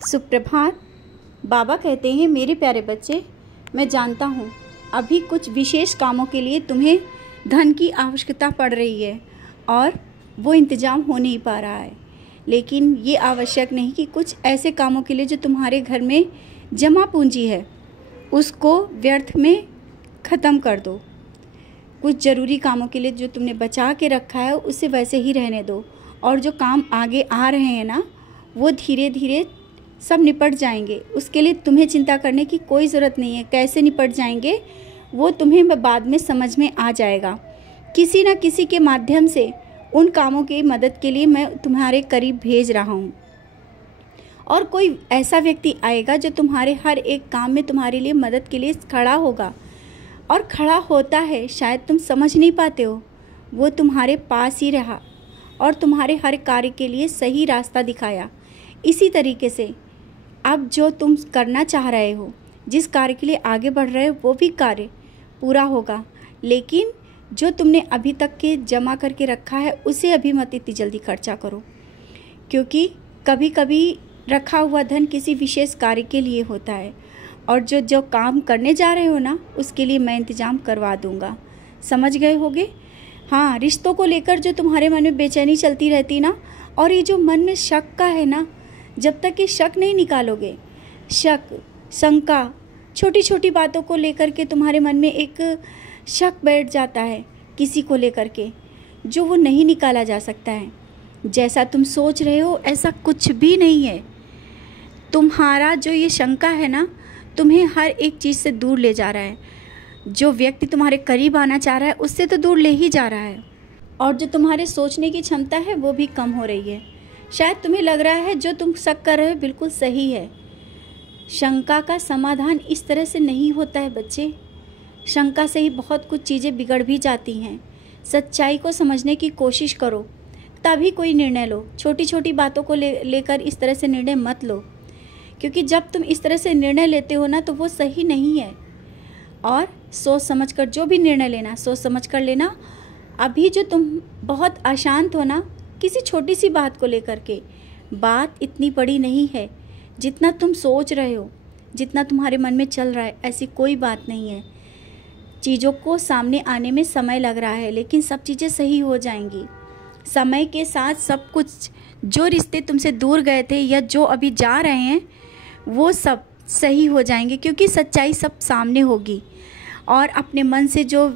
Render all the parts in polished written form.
सुप्रभात। बाबा कहते हैं, मेरे प्यारे बच्चे, मैं जानता हूँ अभी कुछ विशेष कामों के लिए तुम्हें धन की आवश्यकता पड़ रही है और वो इंतज़ाम हो नहीं पा रहा है, लेकिन ये आवश्यक नहीं कि कुछ ऐसे कामों के लिए जो तुम्हारे घर में जमा पूंजी है उसको व्यर्थ में ख़त्म कर दो। कुछ ज़रूरी कामों के लिए जो तुमने बचा के रखा है उसे वैसे ही रहने दो, और जो काम आगे आ रहे हैं ना वो धीरे धीरे सब निपट जाएंगे। उसके लिए तुम्हें चिंता करने की कोई ज़रूरत नहीं है। कैसे निपट जाएंगे वो तुम्हें बाद में समझ में आ जाएगा। किसी न किसी के माध्यम से उन कामों की मदद के लिए मैं तुम्हारे करीब भेज रहा हूँ, और कोई ऐसा व्यक्ति आएगा जो तुम्हारे हर एक काम में तुम्हारे लिए मदद के लिए खड़ा होगा और खड़ा होता है। शायद तुम समझ नहीं पाते हो, वो तुम्हारे पास ही रहा और तुम्हारे हर कार्य के लिए सही रास्ता दिखाया। इसी तरीके से अब जो तुम करना चाह रहे हो, जिस कार्य के लिए आगे बढ़ रहे हो, वो भी कार्य पूरा होगा, लेकिन जो तुमने अभी तक के जमा करके रखा है उसे अभी मत इतनी जल्दी खर्चा करो, क्योंकि कभी कभी रखा हुआ धन किसी विशेष कार्य के लिए होता है, और जो काम करने जा रहे हो ना उसके लिए मैं इंतज़ाम करवा दूंगा। समझ गए होगे? हाँ, रिश्तों को लेकर जो तुम्हारे मन में बेचैनी चलती रहती ना, और ये जो मन में शक का है ना, जब तक ये शक नहीं निकालोगे, शक, शंका, छोटी छोटी बातों को लेकर के तुम्हारे मन में एक शक बैठ जाता है किसी को लेकर के, जो वो नहीं निकाला जा सकता है। जैसा तुम सोच रहे हो ऐसा कुछ भी नहीं है। तुम्हारा जो ये शंका है ना, तुम्हें हर एक चीज़ से दूर ले जा रहा है। जो व्यक्ति तुम्हारे करीब आना चाह रहा है उससे तो दूर ले ही जा रहा है, और जो तुम्हारे सोचने की क्षमता है वो भी कम हो रही है। शायद तुम्हें लग रहा है जो तुम शक कर रहे हो बिल्कुल सही है। शंका का समाधान इस तरह से नहीं होता है बच्चे। शंका से ही बहुत कुछ चीज़ें बिगड़ भी जाती हैं। सच्चाई को समझने की कोशिश करो, तभी कोई निर्णय लो। छोटी छोटी बातों को लेकर इस तरह से निर्णय मत लो, क्योंकि जब तुम इस तरह से निर्णय लेते हो ना तो वो सही नहीं है। और सोच समझ कर जो भी निर्णय लेना, सोच समझ कर लेना। अभी जो तुम बहुत अशांत हो ना किसी छोटी सी बात को लेकर के, बात इतनी बड़ी नहीं है जितना तुम सोच रहे हो, जितना तुम्हारे मन में चल रहा है, ऐसी कोई बात नहीं है। चीज़ों को सामने आने में समय लग रहा है, लेकिन सब चीज़ें सही हो जाएंगी। समय के साथ सब कुछ, जो रिश्ते तुमसे दूर गए थे या जो अभी जा रहे हैं, वो सब सही हो जाएंगे, क्योंकि सच्चाई सब सामने होगी। और अपने मन से जो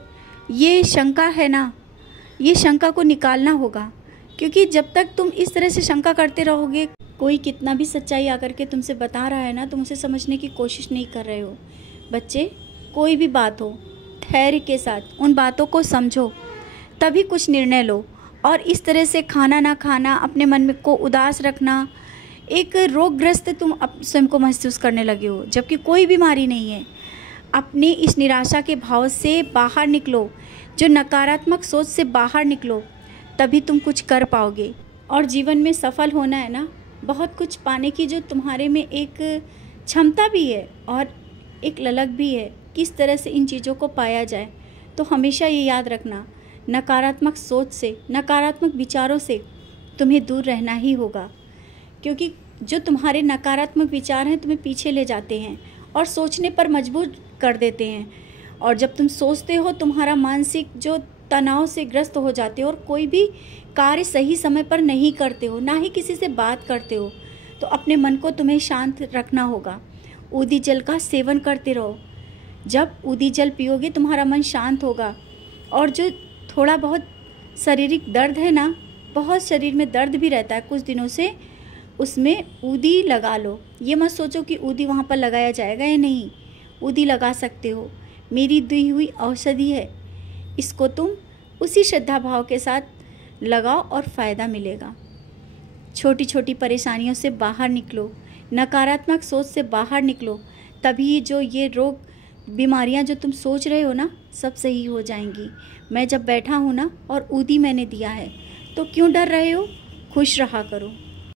ये शंका है ना, ये शंका को निकालना होगा, क्योंकि जब तक तुम इस तरह से शंका करते रहोगे, कोई कितना भी सच्चाई आकर के तुमसे बता रहा है ना, तुम उसे समझने की कोशिश नहीं कर रहे हो। बच्चे, कोई भी बात हो, धैर्य के साथ उन बातों को समझो, तभी कुछ निर्णय लो। और इस तरह से खाना ना खाना, अपने मन में को उदास रखना, एक रोगग्रस्त तुम स्वयं को महसूस करने लगे हो, जबकि कोई बीमारी नहीं है। अपनी इस निराशा के भाव से बाहर निकलो, जो नकारात्मक सोच से बाहर निकलो, तभी तुम कुछ कर पाओगे। और जीवन में सफल होना है ना, बहुत कुछ पाने की जो तुम्हारे में एक क्षमता भी है और एक ललक भी है, किस तरह से इन चीज़ों को पाया जाए। तो हमेशा ये याद रखना, नकारात्मक सोच से, नकारात्मक विचारों से तुम्हें दूर रहना ही होगा, क्योंकि जो तुम्हारे नकारात्मक विचार हैं तुम्हें पीछे ले जाते हैं और सोचने पर मजबूर कर देते हैं। और जब तुम सोचते हो, तुम्हारा मानसिक जो तनाव से ग्रस्त हो जाते हो और कोई भी कार्य सही समय पर नहीं करते हो, ना ही किसी से बात करते हो। तो अपने मन को तुम्हें शांत रखना होगा। उदी जल का सेवन करते रहो। जब उदी जल पियोगे तुम्हारा मन शांत होगा। और जो थोड़ा बहुत शारीरिक दर्द है ना, बहुत शरीर में दर्द भी रहता है कुछ दिनों से, उसमें ऊदी लगा लो। ये मत सोचो कि ऊदी वहाँ पर लगाया जाएगा या नहीं, ऊदी लगा सकते हो। मेरी दी हुई औषधि है, इसको तुम उसी श्रद्धा भाव के साथ लगाओ और फ़ायदा मिलेगा। छोटी छोटी परेशानियों से बाहर निकलो, नकारात्मक सोच से बाहर निकलो, तभी जो ये रोग बीमारियां जो तुम सोच रहे हो ना, सब सही हो जाएंगी। मैं जब बैठा हूँ ना और ऊदी मैंने दिया है, तो क्यों डर रहे हो? खुश रहा करो।